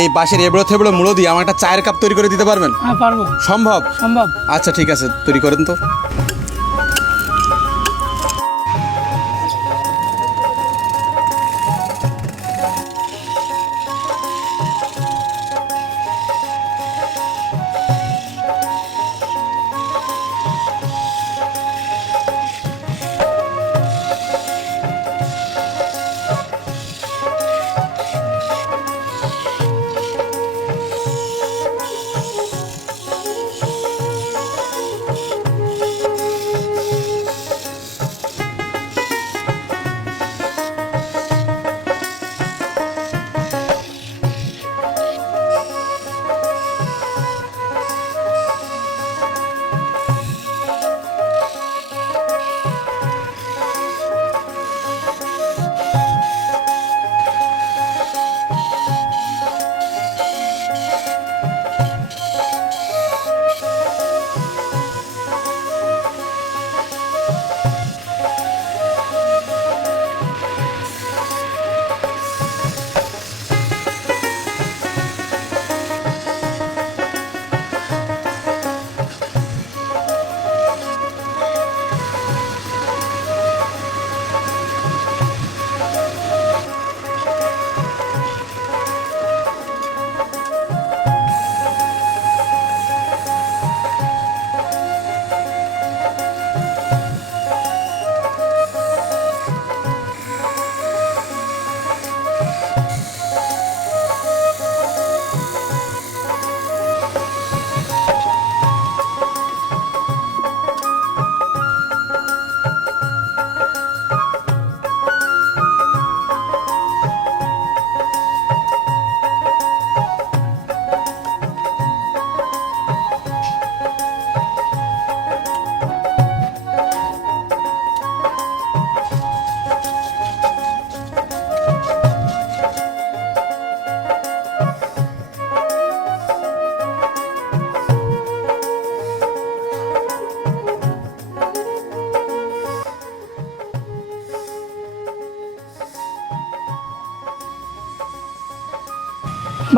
এই বাঁশের এবড়ো থেবড়ো মুড়ো দিয়ে আমার একটা চায়ের কাপ তৈরি করে দিতে পারবেন হ্যাঁ, সম্ভব সম্ভব আচ্ছা ঠিক আছে তৈরি করেন তো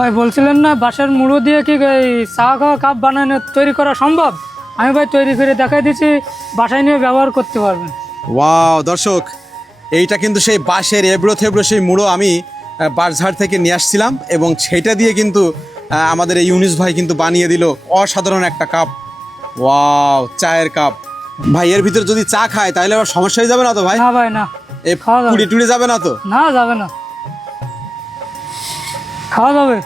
ভাই বলছিলেন না বাঁশের মুড়ো দিয়ে কি এই চা খাওয়া কাপ বানানো তৈরি করা সম্ভব আমি ভাই তৈরি করে দেখাই দিচ্ছি বাসায় নিয়ে ব্যবহার করতে পারবেন ওয়াও দর্শক এইটা কিন্তু সেই বাঁশের এবড়ো থেবড়ো সেই মুড়ো আমি বাঁশঝাড় থেকে নিয়ে আসছিলাম এবং সেটা দিয়ে কিন্তু আমাদের এই ইউনিস ভাই কিন্তু বানিয়ে দিল অসাধারণ একটা কাপ ওয়াও চায়ের কাপ ভাই এর ভিতর যদি চা খায় তাহলে আবার সমস্যা হয়ে যাবে না তো ভাই না ভাই না এ টুড়ি টুড়ি যাবে না তো না যাবে না খাওয়া যাবে